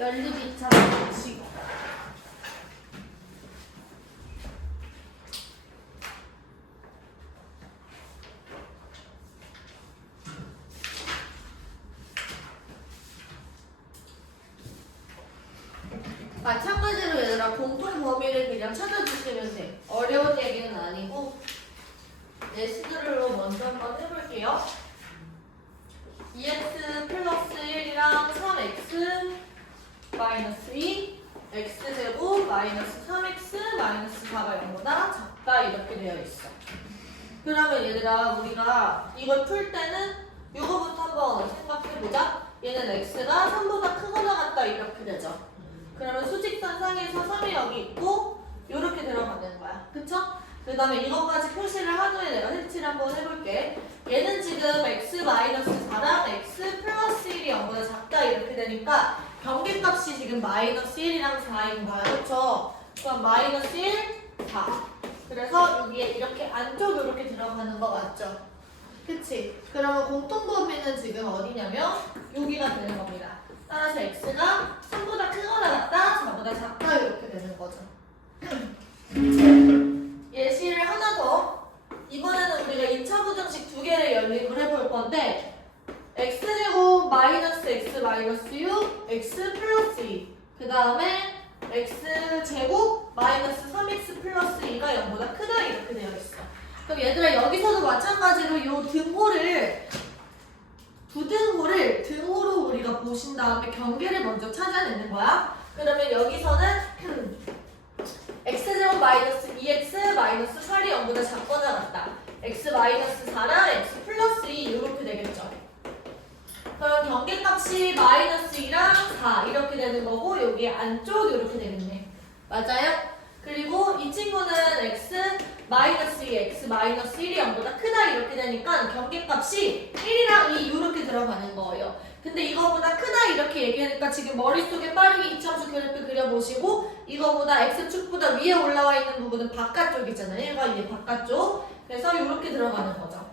연립 2차 방정식. 마찬가지로 얘들아 공통 범위를 그냥 찾아주시면 돼. 어려운 얘기는 아니고 예시들로 먼저 한번 해볼게요. 2x 플러스 1이랑 3x 마이너스 2 x제곱 마이너스 3x 마이너스 4가 0보다 작다 이렇게 되어 있어. 그러면 얘들아 우리가 이걸 풀 때는 이거부터 한번 생각해보자. 얘는 x가 3보다 크거나 같다 이렇게 되죠. 그러면 수직선상에서 3이 여기 있고 이렇게 들어가는 거야. 그쵸? 그 다음에 이것까지 표시를 한 후에 내가 색칠을 한번 해볼게. 얘는 지금 x-4랑 x 플러스 1이 0보다 작다 이렇게 되니까 경계값이 지금 마이너스 1이랑 4인 거야. 그쵸? 그럼 마이너스 1, 4. 그래서 여기에 이렇게 안쪽 이렇게 들어가는 거 맞죠? 그치? 그러면 공통범위는 지금 어디냐면 여기가 되는 겁니다. 따라서 x가 3보다 크거나 같다, 4보다 작다 이렇게 되는 거죠. 예시를 하나 더. 이번에는 우리가 2차 부등식 두 개를 연립을 해볼 건데 x제곱 마이너스 x 마이너스 6, x 플러스 2. 그 다음에 x제곱 마이너스 3x 플러스 2가 0보다 크다 이렇게 되어 있어. 그럼 얘들아 여기서도 마찬가지로 이 등호를 부등호를 등호로 우리가 보신 다음에 경계를 먼저 찾아내는 거야. 그러면 여기서는 x제곱 마이너스 2x 마이너스 8이 0보다 작거나 같다. x 마이너스 4랑 x 플러스 2 이렇게 되겠죠. 그럼 경계값이 마이너스 2랑 4 이렇게 되는 거고 여기 안쪽 이렇게 되겠네. 맞아요? 그리고 이 친구는 x 마이너스 2, x 마이너스 1이 0보다 크다 이렇게 되니까 경계값이 1이랑 2 이렇게 들어가는 거예요. 근데 이거보다 크다 이렇게 얘기하니까 지금 머릿속에 빠르게 이차수 그래프 그려보시고 이거보다 x축보다 위에 올라와 있는 부분은 바깥쪽이잖아요. 1과 2의 바깥쪽. 그래서 이렇게 들어가는 거죠.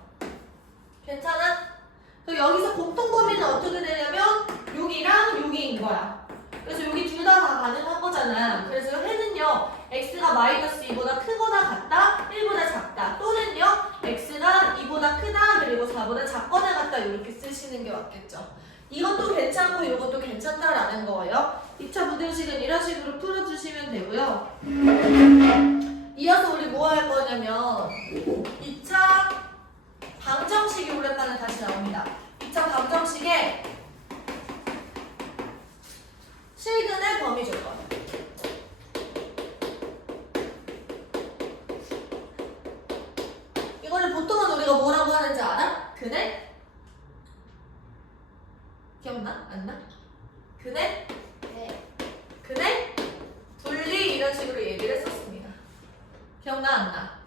괜찮아? 그럼 여기서 공통범위는 어떻게 되냐면 6이랑 6이인 거야. 그래서 여기 둘 다 가능한 거잖아. 그래서 해는요 x가 마이너스 2보다 크거나 같다, 1보다 작다 또는요 x가 2보다 크다 그리고 4보다 작거나 같다 이렇게 쓰시는 게 맞겠죠. 이것도 괜찮고 이것도 괜찮다라는 거예요. 2차 부등식은 이런 식으로 풀어주시면 되고요. 이어서 우리 뭐 할 거냐면 2차 방정식이 오랜만에 다시 나옵니다. 2차 방정식에 실근의 범위 조건. 이거를 보통은 우리가 뭐라고 하는지 알아? 근의? 기억나? 안 나? 근의? 네. 근의? 분리 이런 식으로 얘기를 했었습니다. 기억나? 안 나?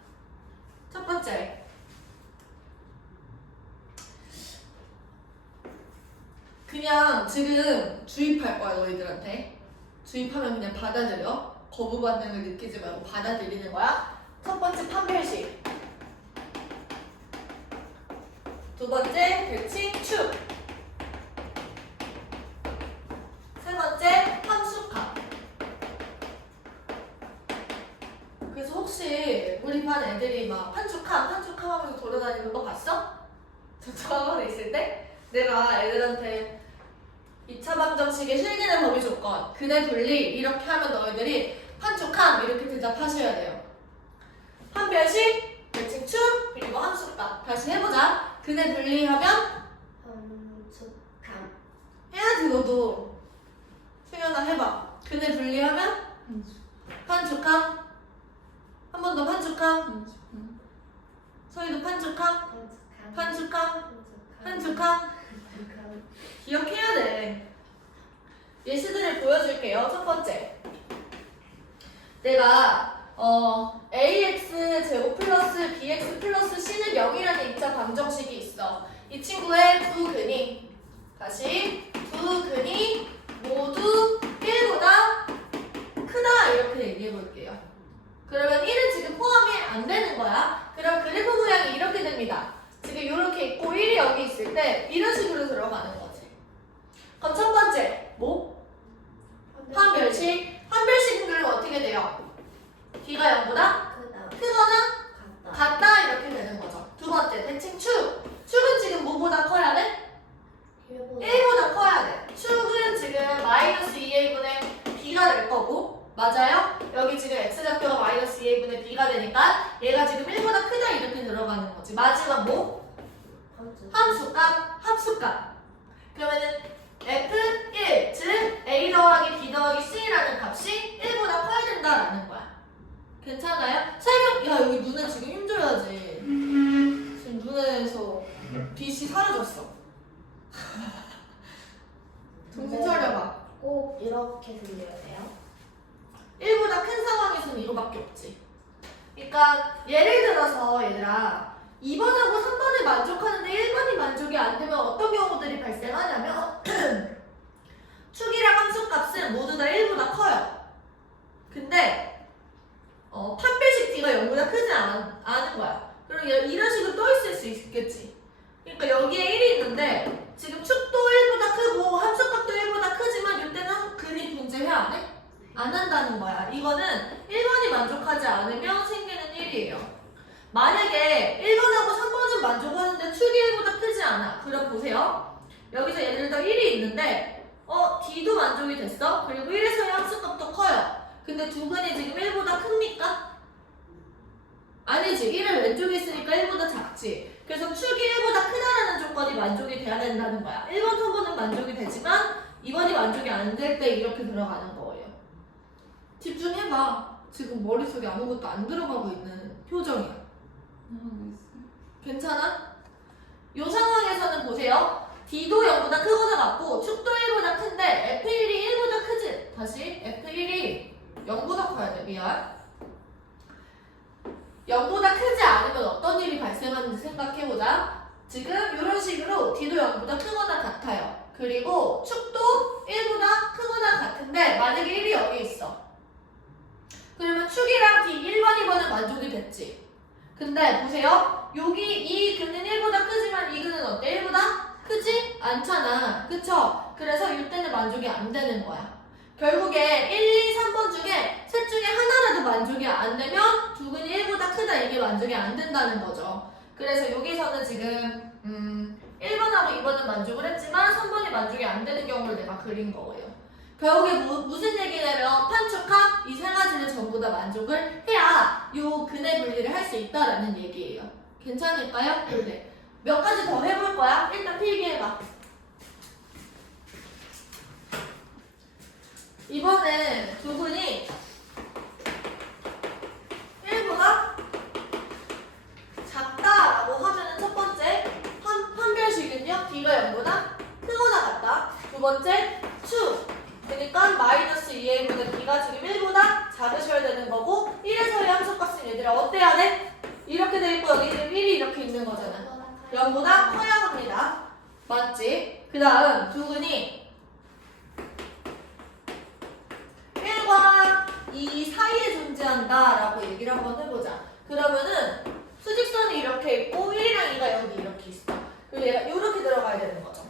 첫 번째. 그냥 지금 주입할 거야 너희들한테. 주입하면 그냥 받아들여. 거부 반응을 느끼지 말고 받아들이는 거야. 첫 번째 판별식. 두 번째 대칭 축. 세 번째 함수값. 그래서 혹시 우리 반 애들이 막 판축함 하면서 돌아다니는 거 봤어? 저 학원에 있을 때 내가 애들한테 2차 방정식의 실근의 범위 조건, 근의 분리 이렇게 하면 너희들이 판축함 이렇게 대답하셔야 돼요. 판별식, 대칭축, 그리고 함수값. 다시 해보자. 근의 분리하면 함수감. 해야지 너도. 승현아 해봐. 근의 분리하면 판축함. 한 번 더 판축함. 서희도 판축함. 판축함. 판축함. 기억해야 돼. 예시들을 보여줄게요. 첫 번째. 내가 ax 제곱 플러스 bx 플러스 c는 0이라는 2차 방정식이 있어. 이 친구의 두 근이 다시 두 근이 모두 1보다 크다 이렇게 얘기해 볼게요. 그러면 1은 지금 포함이 안 되는 거야. 그럼 그래프 모양이 이렇게 됩니다. 지금 이렇게 있고 1이 여기 있을 때 이런 식으로 들어가는 거지. 그럼 첫 번째 뭐? 마이너스 2a분의 b가 될 거고 맞아요? 여기 지금 x좌표가 마이너스 2a분의 b가 되니까 얘가 지금 1보다 크다 이렇게 들어가는 거지. 마지막 뭐? 함수값, 합수값. 그러면은 f1, 즉 a 더하기 b 더하기 c라는 값이 1보다 커야 된다라는 거야. 괜찮아요? 설명, 야 여기 눈에 지금 힘줘야지. 지금 눈에서 빛이 사라졌어. 정신 차려봐. 꼭 이렇게 들려야 돼요? 1보다 큰 상황에서는 이거밖에 없지. 그러니까 예를 들어서 얘들아 2번하고 3번을 만족하는데 1번이 만족이 안 되면 어떤 경우들이 발생하냐면 축이랑 함수값은 모두 다 1보다 커요. 근데 판별식 D가 0보다 크지 않은 거야. 그럼 이런 식으로 또 있을 수 있겠지. 그러니까 여기에 1이 있는데 지금 축도 1보다 크고 함수값도 1보다 크지만 이때는 근이 분解안 해? 안 한다는 거야. 이거는 1번이 만족하지 않으면 생기는 일이에요. 만약에 1번하고 3번은 만족하는데 축이 1보다 크지 않아. 그럼 보세요. 여기서 예를 들어 1이 있는데 D도 만족이 됐어. 그리고 1에서의 함수값도 커요. 근데 두 근이 지금 1보다 큽니까? 아니지. 1을 왼쪽에 있으니까 1보다 작지. 그래서 축이 1보다 크다라는 조건이 만족이 돼야 된다는 거야. 1번, 3번은 만족이 되지만 2번이 만족이 안 될 때 이렇게 들어가는 거예요. 집중해봐. 지금 머릿속에 아무것도 안 들어가고 있는 표정이야. 괜찮아? 이 상황에서는 보세요. D도 0보다 크거나 같고 축도 1보다 큰데 F1이 1보다 크지? 다시 F1이 0보다 커야 돼. 미안. 0보다 크지 않으면 어떤 일이 발생하는지 생각해보자. 지금 이런 식으로 D도 0보다 크거나 같아요. 그리고 축도 1보다 크거나 같은데 만약에 1이 여기 있어. 그러면 축이랑 D 1번, 2번은 만족이 됐지. 근데 보세요. 여기 이 근은 1보다 크지만 이 근은 어때? 1보다 크지 않잖아. 그쵸? 그래서 이때는 만족이 안 되는 거야. 결국에 1, 2, 3번 중에 셋 중에 하나라도 만족이 안 되면 두 근이 1보다 크다 이게 만족이 안 된다는 거죠. 그래서 여기서는 지금 1번하고 2번은 만족을 했지만 3번이 만족이 안 되는 경우를 내가 그린 거예요. 결국에 무슨 얘기냐면 판축합 이 세 가지를 전부 다 만족을 해야 요 근의 분리를 할 수 있다라는 얘기예요. 괜찮을까요? 네. 몇 가지 더 해볼 거야. 일단 필기해봐. 이번엔 두 분이 1보다 작다라고 하면은 첫 번째 판별식은요. D가 0보다 크거나 같다. 두 번째 축. 그러니까 마이너스 2a분의 b가 지금 1보다 작으셔야 되는 거고 1에서의 함수값은 얘들아 어때야 돼? 이렇게 돼 있고 여기 지금 1이 이렇게 있는 거잖아. 0보다 커야 합니다. 맞지? 그 다음 두 근이 1과 2 사이에 존재한다 라고 얘기를 한번 해보자. 그러면은 수직선이 이렇게 있고 1이랑 2가 여기 이렇게 있어. 그리고 얘가 이렇게 들어가야 되는 거죠.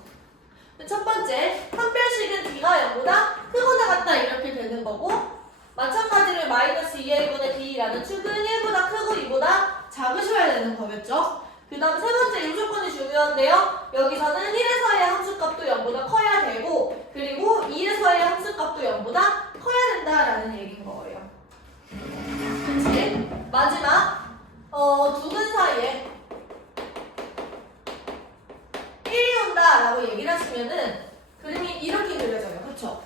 첫 번째, 판별식은 D가 0보다 크거나 같다 이렇게 되는 거고 마찬가지로 마이너스 2a분의 b라는 축은 1보다 크고 2보다 작으셔야 되는 거겠죠? 그 다음 세 번째 이 조건이 중요한데요. 여기서는 1에서의 함수값도 0보다 커야 되고 그리고 2에서의 함수값도 0보다 커야 된다라는 얘기인 거예요. 그치? 마지막 두 근 사이에 1이 온다라고 얘기를 하시면은 그림이 이렇게 그려져요. 그쵸?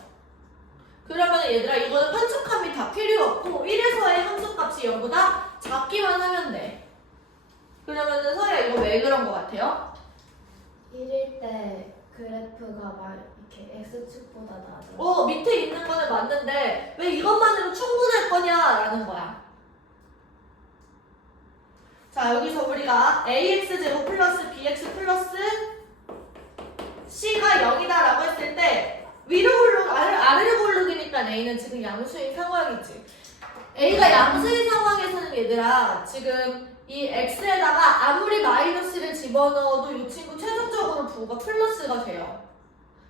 그러면 얘들아 이거는 판축함이 다 필요 없고 1에서의 함수값이 0보다 작기만 하면 돼. 그러면은 서야 이거 왜 그런 거 같아요? 1일 때 그래프가 막 이렇게 X축보다 낮아. 밑에 있는 거는 맞는데 왜 이것만으로 충분할 거냐라는 거야. 자 여기서 우리가 ax제곱 플러스 bx 플러스 c가 0이다 라고 했을 때 위로 고르고 아래로 고르기니까 a는 지금 양수인 상황이지. a가 양수인 상황에서는 얘들아 지금 이 x에다가 아무리 마이너스를 집어넣어도 이 친구 최종적으로 부호가 플러스가 돼요.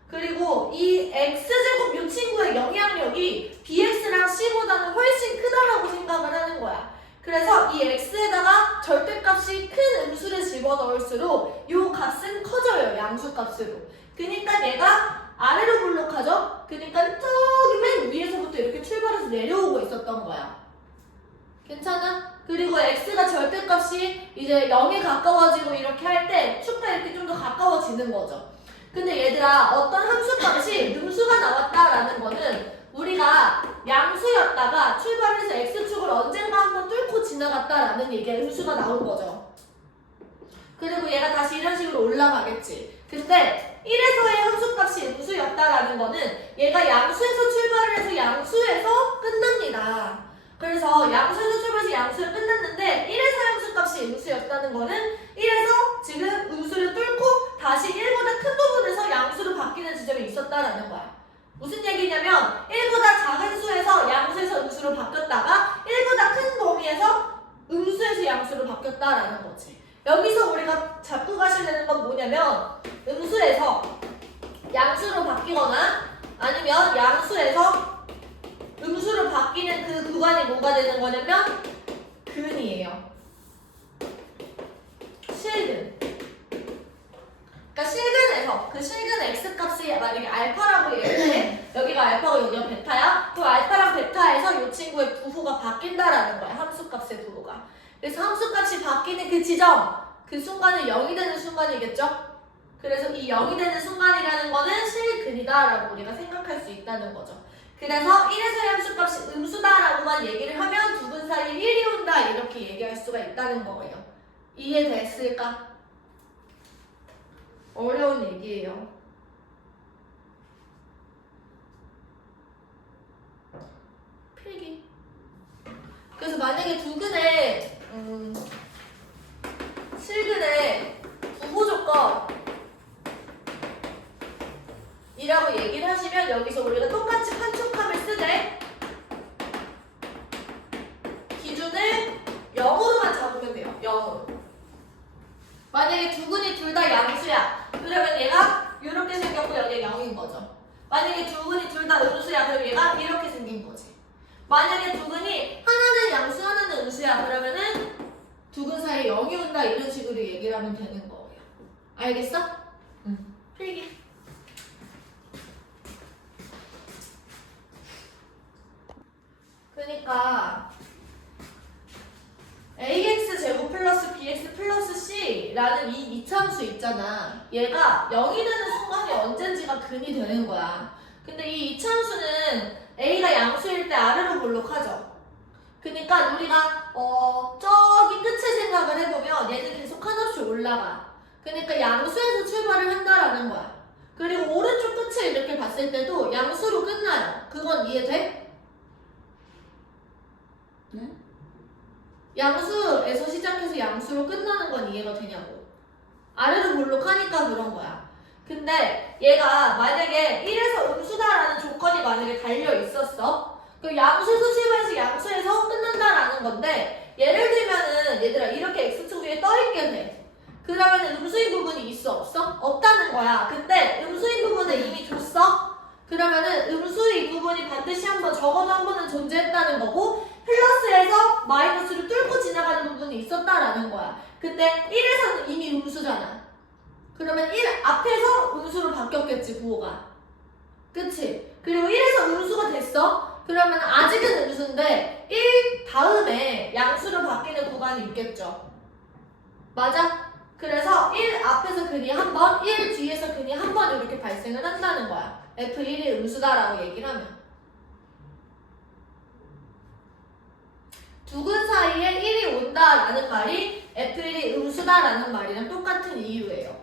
그리고 이 x제곱 이 친구의 영향력이 bx랑 c보다는 훨씬 크다라고 생각을 하는 거야. 그래서 이 x에다가 절대값이 큰 음수를 집어넣을수록 이 값은 커져요. 양수값으로. 그러니까 얘가 아래로 볼록하죠? 그러니까 저기 맨 위에서부터 이렇게 출발해서 내려오고 있었던 거야. 괜찮아? 그리고 x가 절대값이 이제 0에 가까워지고 이렇게 할 때 축과 이렇게 좀 더 가까워지는 거죠. 근데 얘들아, 어떤 함수값이 능수가 나왔다라는 거는 우리가 양수였다가 출발해서 x축을 언젠가 한번 뚫고 지나갔다라는 얘기에 음수가 나온 거죠. 그리고 얘가 다시 이런 식으로 올라가겠지. 근데 1에서의 함수값이 음수였다라는 거는 얘가 양수에서 출발을 해서 양수에서 끝납니다. 그래서 양수에서 출발해서 양수를 끝났는데 1에서 함수값이 음수였다는 거는 1에서 지금 음수를 뚫고 다시 1보다 큰 부분에서 양수로 바뀌는 지점이 있었다라는 거야. 무슨 얘기냐면 1보다 작은 수에서 양수에서 음수로 바뀌었다가 1보다 큰 범위에서 음수에서 양수로 바뀌었다라는 거지. 여기서 우리가 잡고 가셔야 되는 건 뭐냐면 음수에서 양수로 바뀌거나 아니면 양수에서 음수로 바뀌는 그 구간이 뭐가 되는 거냐면 근이에요. 실근. 그러니까 실근에서 그 실근 x값이 만약에 알파라고 얘기해. 여기가 알파고 여기가 베타야. 그 알파랑 베타에서 이 친구의 부호가 바뀐다라는 거야. 함수값의 부호가. 그래서 함수값이 바뀌는 그 지점, 그 순간은 0이 되는 순간이겠죠? 그래서 이 0이 되는 순간이라는 거는 실근이다라고 우리가 생각할 수 있다는 거죠. 그래서 1에서의 함수값이 음수다라고만 얘기를 하면 두 분 사이에 1이 온다 이렇게 얘기할 수가 있다는 거예요. 이해됐을까? 어려운 얘기예요. 필기. 그래서 만약에 두근의 실근의 부호 조건 이라고 얘기를 하시면 여기서 우리가 똑같이 판촉함을 쓰되 기준을 0으로만 잡으면 돼요. 0으로. 만약에 두근이 둘 다 양수야. 그러면 얘가 이렇게 생겼고 여기가 0인 거죠. 만약에 두근이 둘 다 음수야. 그럼 얘가 이렇게 생긴 거지. 만약에 두근이 하나는 양수 하나는 음수야. 그러면은 두근 사이에 0이 온다 이런 식으로 얘기를 하면 되는 거예요. 알겠어? 필기. 그러니까 ax 제곱 플러스 bx 플러스 c라는 이 이차함수 있잖아. 얘가 0이 되는 순간이 언젠지가 근이 되는 거야. 근데 이 이차함수는 a가 양수일 때 아래로 볼록하죠. 그러니까 우리가 저기 끝에 생각을 해보면 얘는 계속 한없이 올라가. 그러니까 양수에서 출발을 한다라는 거야. 그리고 오른쪽 끝을 이렇게 봤을 때도 양수로 끝나요. 그건 이해돼? 네? 양수에서 시작해서 양수로 끝나는 건 이해가 되냐고. 아래로 볼록하니까 그런 거야. 근데 얘가 만약에 1에서 음수다라는 조건이 만약에 달려 있었어. 그럼 양수에서 출발해서 양수에서 끝난다라는 건데 예를 들면은 얘들아 이렇게 x축 위에 떠있게 돼. 그러면 음수인 부분이 있어 없어? 없다는 거야. 근데 음수인 부분을 이미 줬어? 그러면은 음수의 부분이 반드시 한번 적어도 한 번은 존재했다는 거고 플러스에서 마이너스를 뚫고 지나가는 부분이 있었다라는 거야. 근데 1에서는 이미 음수잖아. 그러면 1 앞에서 음수로 바뀌었겠지 부호가. 그치? 그리고 1에서 음수가 됐어? 그러면 아직은 음수인데 1 다음에 양수로 바뀌는 구간이 있겠죠. 맞아? 그래서 1 앞에서 근이 한 번, 1 뒤에서 근이 한 번 이렇게 발생을 한다는 거야. F1이 음수다라고 얘기를 하면. 두근 사이에 1이 온다라는 말이 F1이 음수다라는 말이랑 똑같은 이유예요.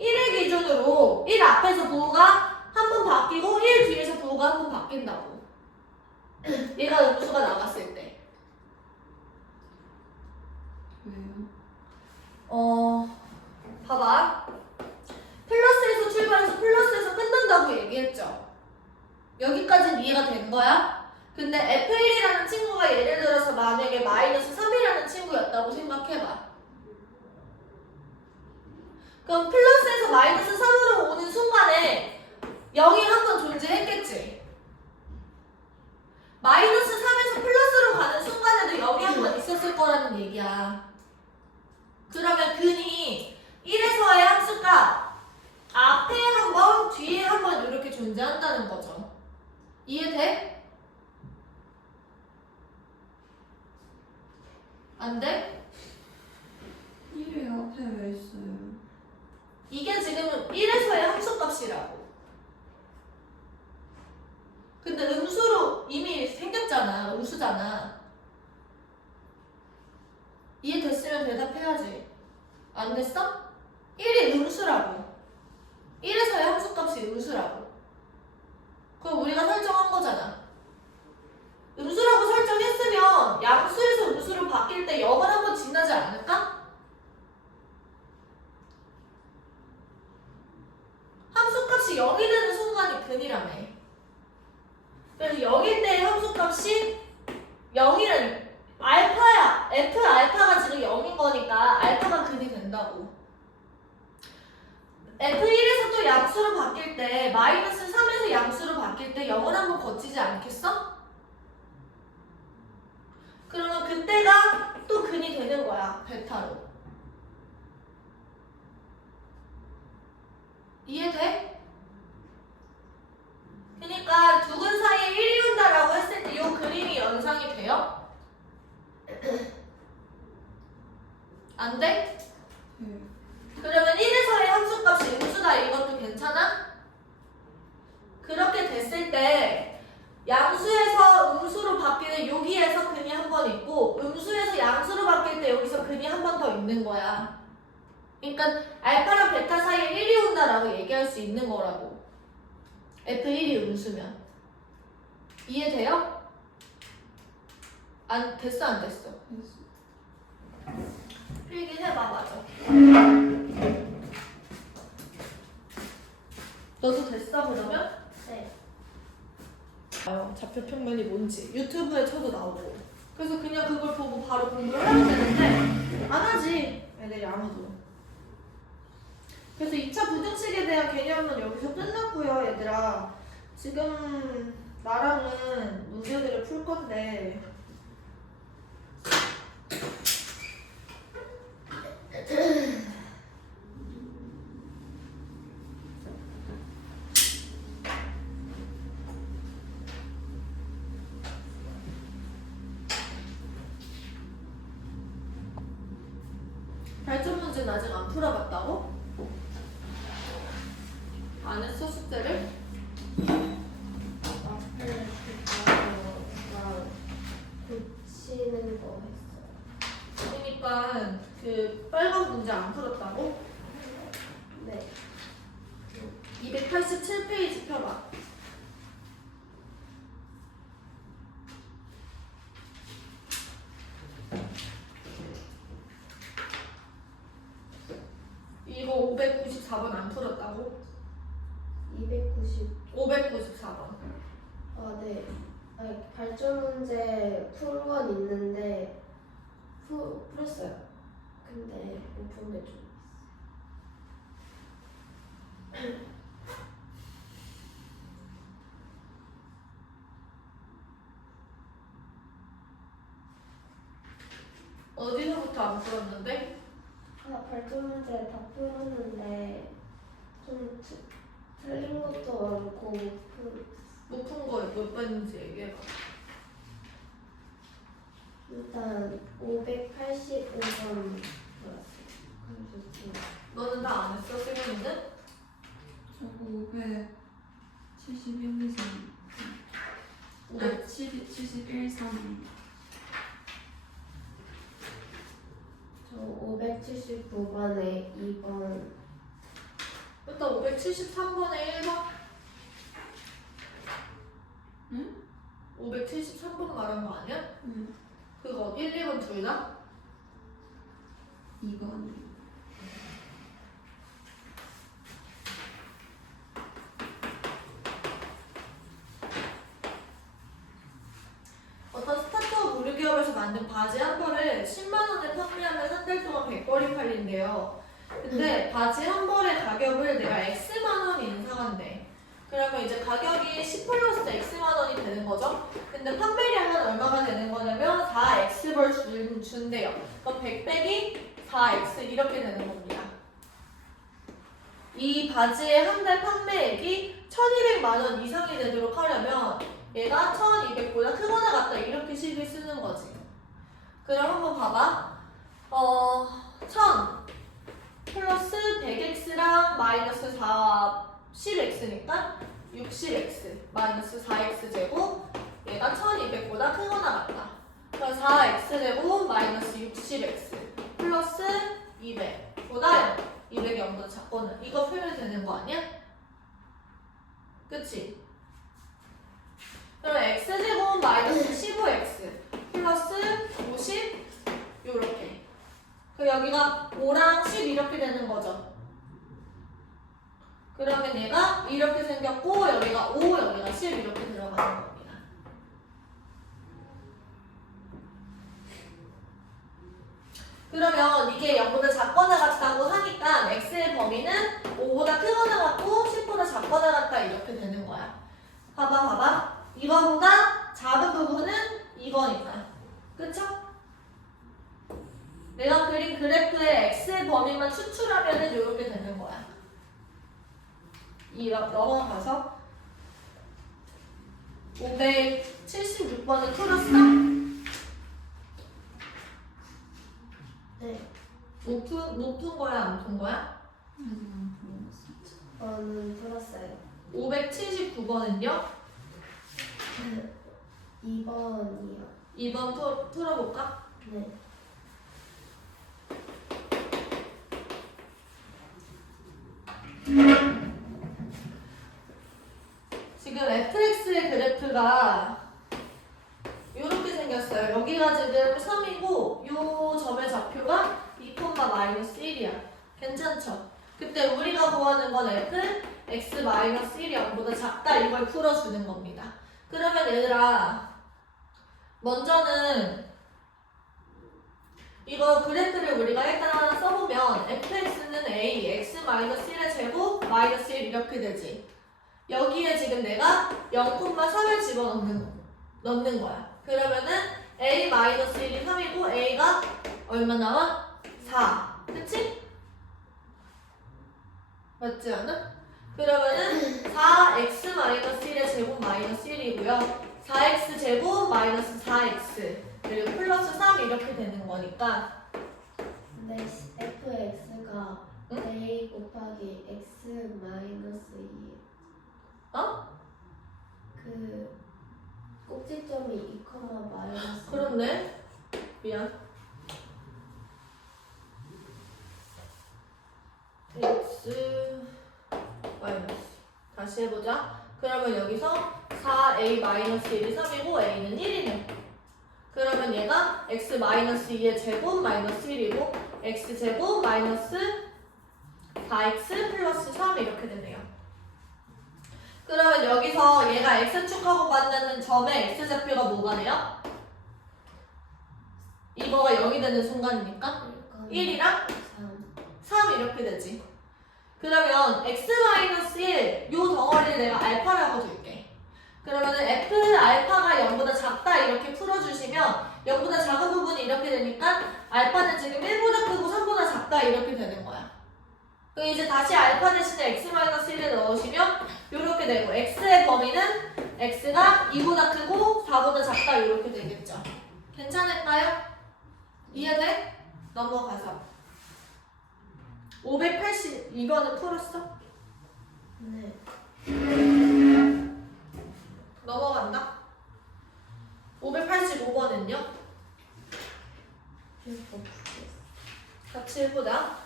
1의 기준으로 1 앞에서 부호가 한 번 바뀌고 1 뒤에서 부호가 한 번 바뀐다고. 얘가 음수가 나갔을 때. 왜요? 봐봐. 플러스에서 출발해서 플러스에서 끝난다고 얘기했죠. 여기까지는 이해가 된 거야? 근데 F1이라는 친구가 예를 들어서 만약에 마이너스 3이라는 친구였다고 생각해봐. 그럼 플러스에서 마이너스 3으로 오는 순간에 0이 한 번 존재했겠지. 마이너스 3에서 플러스로 가는 순간에도 0이 한 번 있었을 거라는 얘기야. 그러면 근이 1에서의 함수가 앞에 한 존재한다는 거죠. 이해돼? 안 돼? 1이 앞에 왜 있어요? 이게 지금 1에서의 함수값이라고. 근데 음수로 이미 생겼잖아. 음수잖아. 이해됐으면 대답해야지. 안 됐어? 1이 음수라고. 1에서의 함수값이 음수라고. 그럼 우리가 설정한 거잖아. 음수라고 설정했으면 양수에서 음수로 바뀔 때 0을 한번 지나지 않을까? 함수값이 0이 되는 순간이 근이라며. 그래서 0일 때의 함수값이 0이라는 알파야. F 알파가 지금 0인 거니까 알파가 근이 된다고. F1에서 또 양수로 바뀔 때 마이너스 3에서 양수로 바뀔 때 0을 한번 거치지 않겠어? 그러면 그때가 또 근이 되는 거야. 베타로. 이해돼? 그러니까 두 근 사이에 1이 온다라고 했을 때 이 그림이 연상이 돼요? 안 돼? 네. 그러면 1에서의 함수값이 음수다 이것도 괜찮아? 그렇게 됐을 때 양수에서 음수로 바뀌는 여기에서 근이 한 번 있고 음수에서 양수로 바뀔 때 여기서 근이 한 번 더 있는 거야. 그러니까 알파랑 베타 사이에 1이 온다라고 얘기할 수 있는 거라고. F1이 음수면. 이해돼요? 안 됐어 안 됐어? 필기해봐. 맞아. 너도 됐어 그러면? 네. 좌표 평면이 뭔지 유튜브에 쳐도 나오고. 그래서 그냥 그걸 보고 바로 공부를 하면 되는데 안 하지 애들이 아무도. 그래서 2차 부등식에 대한 개념은 여기서 끝났고요 얘들아. 지금 나랑은 문제들을 풀 건데 발전 문제는 아직 안 풀어봤다고? 안 했어 숙제를? 앞에 그거가 고치는 거 했어요. 그러니까 그 빨간 문제 안 풀었다고? 네. 287페이지 펴봐. 이거 594번 안 풀었다고? 290. 594번. 아, 네. 아니, 발전 문제 푼 건 있는데 풀었어요. 근데 못 푼 게 좀 있어요. 어디서부터 안 풀었는데? 아, 발전 문제 다 풀었는데 좀 틀린 것도 많고 못 푼 거 몇 번인지 얘기해봐. 일단 585번 풀었어요. 그래서 너는 다 안 했어? 승현이는? 저거 571, 3. 71, 3. 저 579번에 2번. 일단 573번에 1번? 응? 573번 말한 거 아니야? 응. 그거 1, 2번 둘 다? 2번. 어떤 스타트업 물류기업에서 만든 바지 한 벌을 10만 원에 판매하면 한 달 동안 100벌이 팔린대요. 근데 바지 한 벌의 가격을 내가 X만 원 인상한대. 그러면 이제 가격이 10 플러스 X만 원이 되는 거죠. 근데 판매량은 얼마가 되는 거냐면 4X벌 준대요. 그럼 100 빼기 4X 이렇게 되는 겁니다. 이 바지의 한 달 판매액이 1200만 원 이상이 되도록 하려면 얘가 1200보다 크거나 같다 이렇게 식을 쓰는 거지. 그럼 한번 봐봐. 1000 플러스 100x랑 마이너스 10x니까 60x 마이너스 4x 제곱 얘가 1200보다 크거나 같다. 그럼 4x 제곱 마이너스 60x 플러스 200보다 200이 0보다 작거나 이거 표현되는 거 아니야? 그치? 그럼 x제곱 마이너스 15x 플러스 50 요렇게. 그 여기가 5랑 10 이렇게 되는 거죠. 그러면 얘가 이렇게 생겼고 여기가 5 여기가 10 이렇게 들어가는 겁니다. 그러면 이게 0보다 작거나 같다고 하니까 x의 범위는 5보다 크거나 같고 10보다 작거나 같다 이렇게 되는 거야. 봐봐. 이거보다 작은 부분은 이거니까. 그쵸? 내가 그린 그래프의 x의 범위만 추출하면은 이렇게 되는 거야. 넘어가서 576번을 풀었어? 네. 못 푼 거야? 안 푼 거야? 아직 안 풀어봤어. 저는 풀었어요. 579번은요? 2번이요. 2번 풀어볼까? 네. 지금 fx의 그래프가 이렇게 생겼어요. 여기가 지금 3이고 요 점의 좌표가 2, 마이너스 1이야. 괜찮죠? 그때 우리가 구하는 건 f x 마이너스 1이 0보다 작다 이걸 풀어주는 겁니다. 그러면 얘들아 먼저는 이거 그래프를 우리가 일단 하나 써보면 fx는 a, x 마이너스 1의 제곱 마이너스 1 이렇게 되지. 여기에 지금 내가 0,3을 집어넣는 거야. 그러면은 a 마이너스 1이 3이고 a가 얼마 나와? 4. 그치? 맞지 않아? 그러면은 4x 마이너스 1의 제곱 마이너스 1이고요. 4x 제곱 마이너스 4x 그리고 플러스 3 이렇게 되는 거니까 근데 fx가 응? a 곱하기 x 마이너스 2. 어? 그 꼭지점이 2, 마이너스. 그렇네. 미안. x 마이너스 다시 해보자. 그러면 여기서 4a 마이너스 1이 3이고 a는 1이네. 그러면 얘가 x 마이너스 2의 제곱 마이너스 1이고 x 제곱 마이너스 4x 플러스 3 이렇게 되네요. 그러면 여기서 얘가 x축하고 만나는 점의 x좌표가 뭐가 돼요? 이거가 0이 되는 순간이니까 1이랑 3 이렇게 되지. 그러면 x-1 요 덩어리를 내가 알파라고 줄게. 그러면은 f 알파가 0보다 작다 이렇게 풀어주시면 0보다 작은 부분이 이렇게 되니까 알파는 지금 1보다 크고 3보다 작다 이렇게 되는 거야. 그럼 이제 다시 알파 대신에 x-1을 넣으시면 이렇게 되고 x의 범위는 x가 2보다 크고 4보다 작다 이렇게 되겠죠. 괜찮을까요? 이해돼? 넘어가서 582번은 풀었어? 네. 넘어간다. 585번은요? 같이 해보자.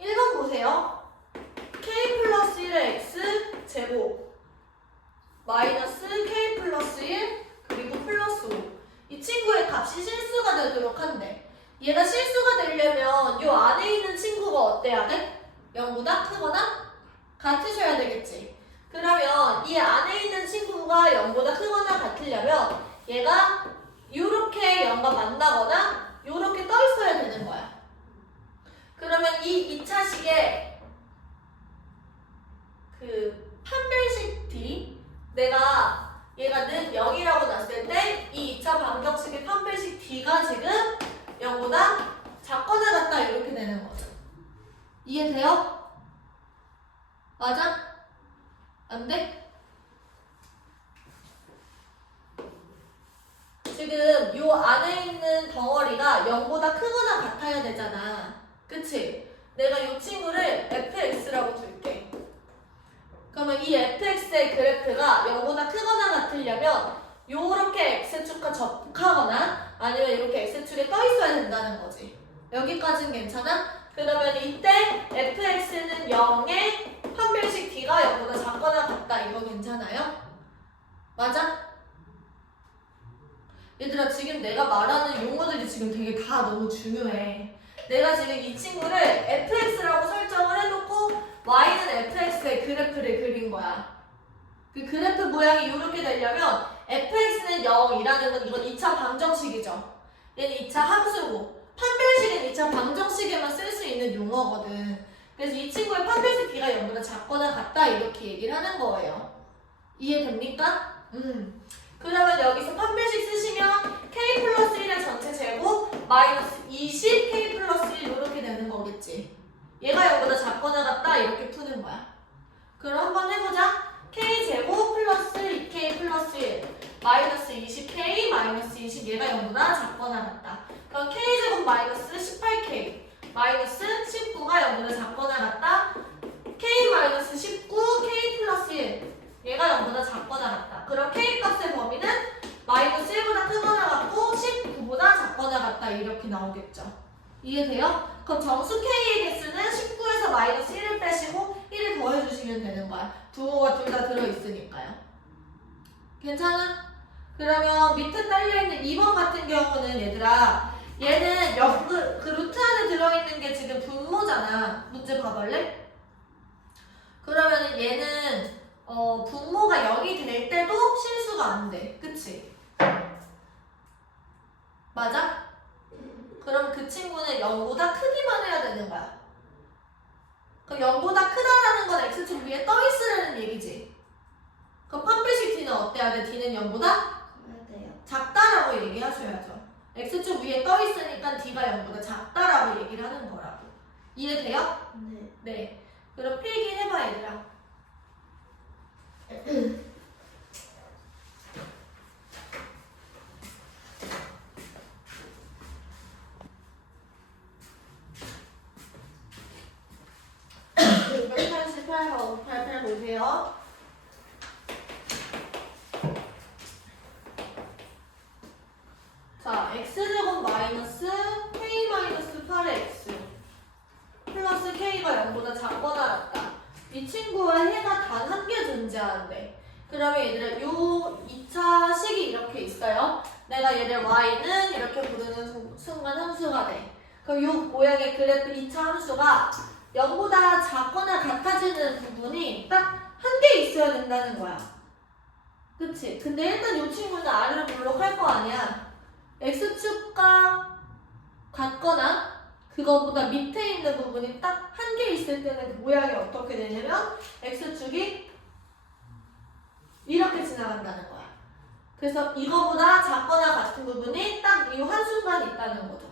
1번 보세요. k 플러스 1의 x 제곱 마이너스 k 플러스 1 그리고 플러스 5. 이 친구의 값이 실수가 되도록 한대. 얘가 실수가 되려면 요 안에 있는 친구가 어때야 돼? 0보다 크거나 같으셔야 되겠지. 그러면 이 안에 있는 친구가 0보다 크거나 같으려면 얘가 요렇게 0과 만나거나 요렇게 떠 있어야 되는 거야. 그러면 이 2차식에 그 판별식 D 내가 얘가 는 0이라고 놨을 때 이 2차 방정식의 판별식 D가 지금 0보다 작거나 같다 이렇게 되는 거죠. 이해돼요? 맞아? 안 돼? 지금 요 안에 있는 덩어리가 0보다 크거나 같아야 되잖아. 그치? 내가 요 친구를 fx라고 줄게. 그러면 이 fx의 그래프가 0보다 크거나 같으려면 요렇게 x축과 접하거나 아니면 이렇게 x축에 떠 있어야 된다는 거지. 여기까지는 괜찮아? 그러면 이때 fx는 0에 판별식 d가 0보다 작거나 같다. 이거 괜찮아요? 맞아? 얘들아 지금 내가 말하는 용어들이 지금 되게 다 너무 중요해. 내가 지금 이 친구를 fx라고 설정을 해놓고 y는 fx의 그래프를 그린 거야. 그 그래프 모양이 이렇게 되려면 fx는 0이라는 건 이건 2차 방정식이죠. 얘는 2차 함수고 판별식은 2차 방정식에만 쓸 수 있는 용어거든. 그래서 이 친구의 판별식 d가 0보다 작거나 같다 이렇게 얘기를 하는 거예요. 이해됩니까? 그러면 여기서 판별식 쓰시면 k 플러스 1의 전체 제곱 마이너스 20 k 플러스 1 이렇게 되는 거겠지. 얘가 0보다 작거나 같다 이렇게 푸는 거야. 그럼 한번 해보자. k 제곱 플러스 2k 플러스 1 마이너스 20k 마이너스 20 얘가 0보다 작거나 같다. 그럼 k 제곱 마이너스 18k 마이너스 19가 0보다 작거나 같다. k 마이너스 19 k 플러스 1 얘가 0보다 작거나 같다. 그럼 k 값의 범위는 마이너스 1보다 크거나 같고 19보다 작거나 같다 이렇게 나오겠죠. 이해돼요? 그럼 정수 k의 개수는 19에서 마이너스 1을 빼시고 1을 더해주시면 되는 거야. 부호가 둘 다 들어있으니까요. 괜찮아? 그러면 밑에 딸려있는 2번 같은 경우는 얘들아 얘는 그 루트 안에 들어있는 게 지금 분모잖아. 문제 봐볼래? 그러면 얘는 분모가 0이 될 때도 실수가 안 돼. 그치? 맞아? 그럼 그 친구는 0보다 크기만 해야 되는 거야. 그럼 0보다 크다라는 건 x축 위에 떠 있으라는 얘기지. 그럼 판별식 d는 어때야 돼? d는 0보다 해야 돼요. 작다라고 얘기하셔야죠. x축 위에 떠 있으니까 d가 0보다 작다라고 얘기를 하는 거라고. 이해돼요? 네. 네. 그럼 필기 해봐 얘들아. 발표 보세요. 자, x제곱 마이너스 k 마이너스 8의 x 플러스 k가 0보다 작거나 같다. 이 친구와 해가 단 한 개 존재하는데 그러면 얘들아 요 2차 식이 이렇게 있어요. 내가 얘를 y는 이렇게 부르는 순간 함수가 돼. 그럼 요 모양의 그래프 2차 함수가 0보다 작거나 같아지는 부분이 딱 한 개 있어야 된다는 거야. 그치? 근데 일단 이 친구는 아래로 블록할 거 아니야. x축과 같거나 그거보다 밑에 있는 부분이 딱 한 개 있을 때는 그 모양이 어떻게 되냐면 x축이 이렇게 지나간다는 거야. 그래서 이거보다 작거나 같은 부분이 딱 이 한순간 있다는 거죠.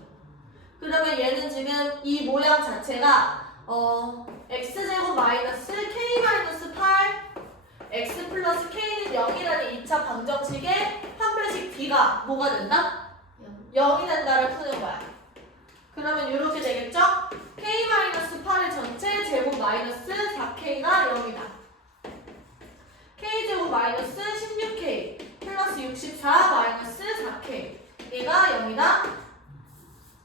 그러면 얘는 지금 이 모양 자체가 x제곱 마이너스 k 마이너스 8 x 플러스 k는 0이라는 2차 방정식의 판별식 d가 뭐가 된다? 0이 된다를 푸는 거야. 그러면 이렇게 되겠죠? k 마이너스 8의 전체 제곱 마이너스 4k가 0이다. k 제곱 마이너스 16k 플러스 64 마이너스 4k 얘가 0이다.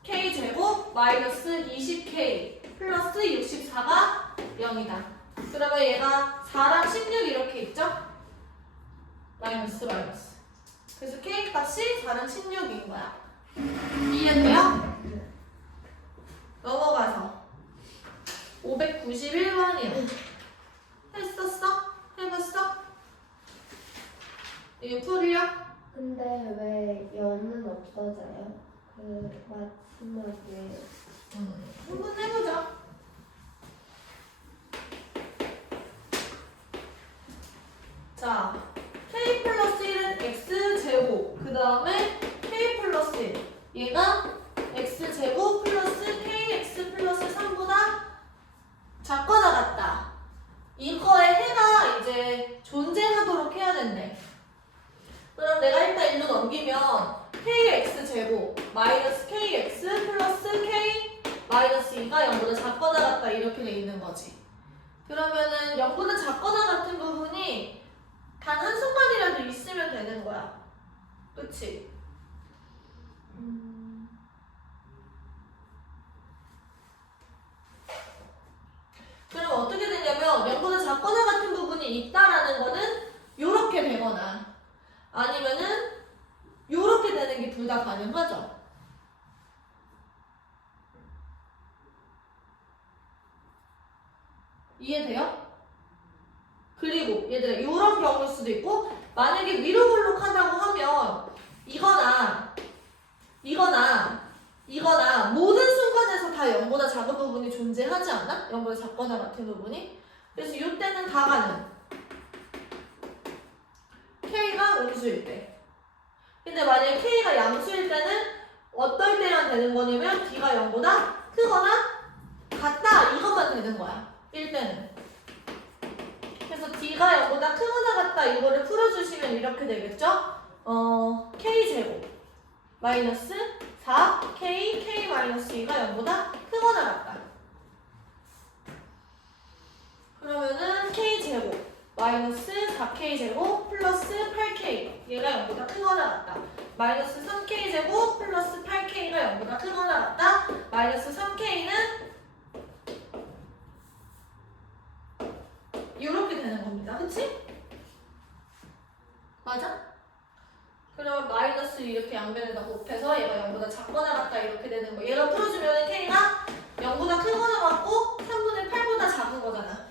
k 제곱 마이너스 20k 플러스 64가 0이다. 그러면 얘가 4랑 16 이렇게 있죠? 마이너스 마이너스. 그래서 k 값이 4랑 16인 거야. 이해돼요? 넘어가서 591번이요. 했었어? 해봤어? 이거 풀이요? 근데 왜 연은 없어져요? 그 마지막에 한번 해보자. 자, k 플러스 1은 x제곱 그 다음에 k 플러스 1 얘가 x제곱 플러스 이렇게 돼 있는 거지. 그러면은 0보다 작거나 같은 부분이 단 한순간이라도 있으면 되는 거야. 그치? 그럼 어떻게 되냐면 0보다 작거나 같은 부분이 있다라는 거는 요렇게 되거나 아니면은 요렇게 되는 게 둘 다 가능하죠. 이해돼요? 그리고 얘들아 요런 경우일 수도 있고 만약에 위로 볼록하다고 하면 이거나 모든 순간에서 다 0보다 작은 부분이 존재하지 않아? 0보다 작거나 같은 부분이? 그래서 이때는 다 가능. K가 음수일 때. 근데 만약에 K가 양수일 때는 어떨 때만 되는 거냐면 D가 0보다 크거나 같다 이것만 되는 거야. 1때는. 그래서 D가 0보다 크거나 같다 이거를 풀어주시면 이렇게 되겠죠? K제곱 마이너스 4K, K 마이너스 2가 0보다 크거나 같다. 그러면은 K제곱 마이너스 4K제곱 플러스 8K 얘가 0보다 크거나 같다. 마이너스 3K제곱 플러스 8K가 0보다 크거나 같다. 마이너스 3K는 이렇게 되는 겁니다. 그치? 맞아? 그럼 마이너스 이렇게 양변에다 곱해서 얘가 0보다 작거나 같다 이렇게 되는 거. 얘가 풀어주면 K가 0보다 크거나 같고 3분의 8보다 작은 거잖아.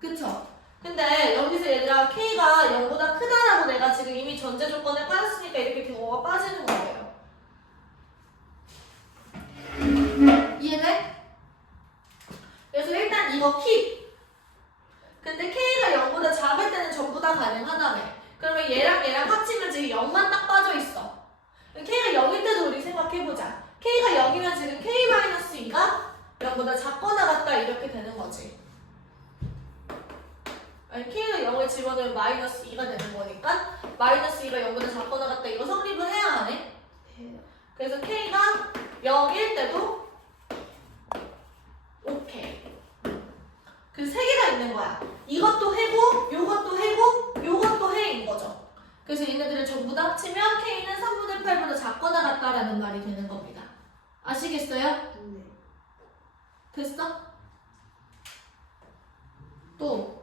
그쵸? 근데 여기서 얘들아 K가 0보다 크다라고 내가 지금 이미 전제 조건을 빠졌으니까 이렇게 경우가 빠지는 거예요. 이해돼? 그래서 일단 이거 킵. 근데 K가 0보다 작을 때는 전부 다 가능하다며. 그러면 얘랑 합치면 지금 0만 딱 빠져있어. K가 0일 때도 우리 생각해보자. K가 0이면 지금 K-2가 0보다 작거나 같다 이렇게 되는 거지. 아니 K가 0을 집어넣으면 마이너스 2가 되는 거니까 마이너스 2가 0보다 작거나 같다 이거 성립을 해야 하네. 그래서 K가 0일 때도 오케이. 그 세 개가 있는 거야. 이것도 해고, 요것도 해고, 요것도 해인 거죠. 그래서 얘네들을 전부 다 합치면 K는 3분의 8보다 작거나 같다라는 말이 되는 겁니다. 아시겠어요? 네. 됐어? 또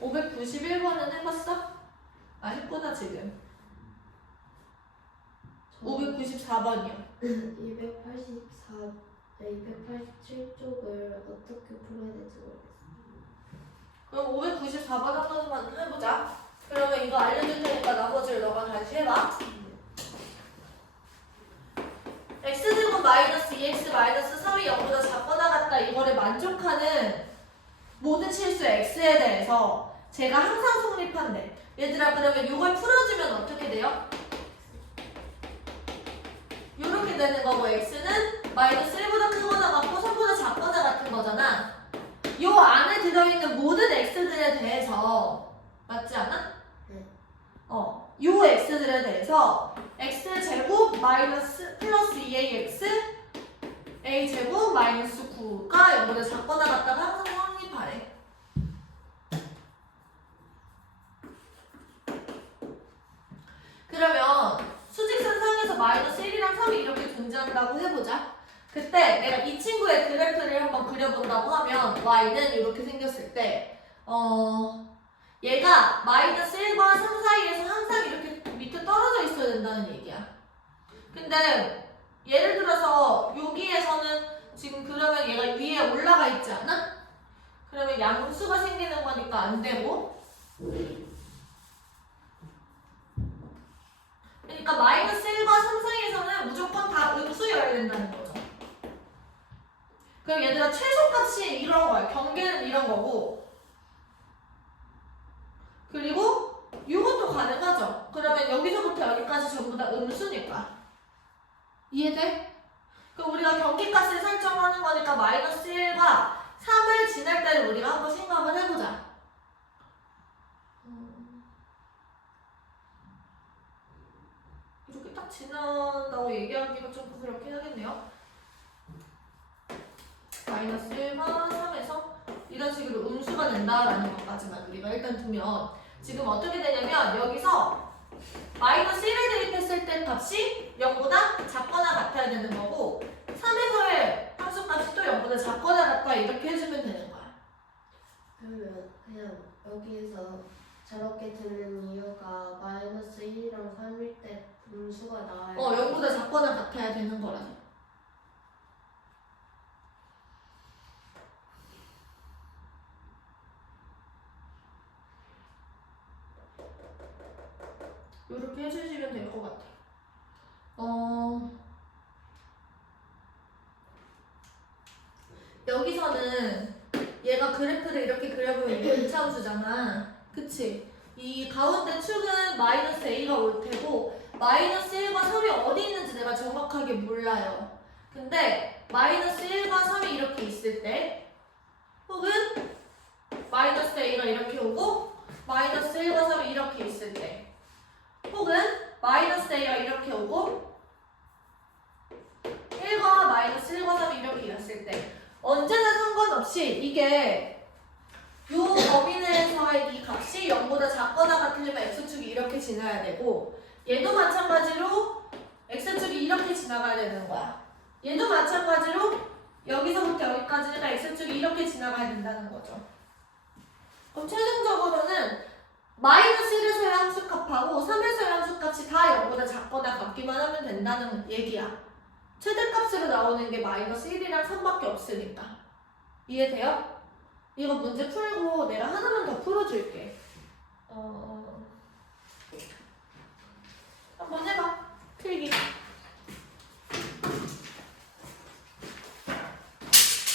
591번은 해봤어? 아 했구나 지금. 594번이요. 287쪽을 어떻게 풀어야 될지 모르겠어요. 그럼 594번 한 번만 해보자. 그러면 이거 알려줄 테니까 나머지를 너가 다시 해봐. x제곱 마이너스 2x 마이너스 3이 0보다 작거나 같다 이거를 만족하는 모든 실수 x에 대해서 제가 항상 성립한대. 얘들아 그러면 이걸 풀어주면 어떻게 돼요? 이렇게 되는 거고 x는 마이너스 1보다 크거나 같고 3보다 작거나 같은 거잖아. 요 안에 들어있는 모든 x들에 대해서 맞지 않아? 네. 요 x들에 대해서 x제곱 마이너스 플러스 2ax a제곱 마이너스 9가 0보다 작거나 같다고 항상 성립하래. 그러면 수직선상에서 마이너스 1이랑 3이 이렇게 존재한다고 해보자. 그때 내가 이 친구의 그래프를 한번 그려본다고 하면 y는 이렇게 생겼을 때 얘가 마이너스 1과 3 사이에서 항상 이렇게 밑에 떨어져 있어야 된다는 얘기야. 근데 예를 들어서 여기에서는 지금 그러면 얘가 위에 올라가 있지 않아? 그러면 양수가 생기는 거니까 안 되고 그러니까 마이너스 1과 3 사이에서는 무조건 다 음수여야 된다는 거죠. 그럼 얘들아 최소값이 이런 거야. 경계는 이런 거고 그리고 이것도 가능하죠. 그러면 여기서부터 여기까지 전부 다 음수니까. 이해돼? 그럼 우리가 경계값을 설정하는 거니까 마이너스 1과 3을 지날 때를 우리가 한번 생각을 해보자. 이렇게 딱 지난다고 얘기하기가 좀 그렇긴 하겠네요. 마이너스 함수가 된다라는 것까지만 우리가 일단 두면 지금 어떻게 되냐면 여기서 마이너스 1을 대입했을 때 값이 0보다 작거나 같아야 되는 거고 3에서의 함수 값이 또 0보다 작거나 같다 이렇게 해주면 되는 거야. 그러면 그냥 여기서 저렇게 되는 이유가 마이너스 1이랑 3일 때 분수가 나와요. 0보다 작거나 같아야 되는 거라서. 이렇게 해주시면 될 것 같아요. 여기서는 얘가 그래프를 이렇게 그려보면 이게 2차 함수잖아. 그치? 이 가운데 축은 마이너스 a가 올 테고 마이너스 1과 3이 어디 있는지 내가 정확하게 몰라요. 근데 마이너스 1과 3이 이렇게 있을 때 혹은 마이너스 a가 이렇게 오고 마이너스 1과 3이 이렇게 있을 때 혹은 마이너스 a가 이렇게 오고 1과 마이너스 1과 3이 이렇게 있을 때 언제나 상관없이 이게 요 범위 내에서의 이 값이 0보다 작거나 같으려면 x축이 이렇게 지나야 되고 얘도 마찬가지로 x축이 이렇게 지나가야 되는 거야. 얘도 마찬가지로 여기서부터 여기까지가 x축이 이렇게 지나가야 된다는 거죠. 그럼 최종적으로는 마이너스 1에서의 함수값하고 3에서의 함수값이 다 0보다 작거나 같기만 하면 된다는 얘기야. 최대값으로 나오는 게 마이너스 1이랑 3밖에 없으니까. 이해돼요? 이거 문제 풀고 내가 하나만 더 풀어줄게.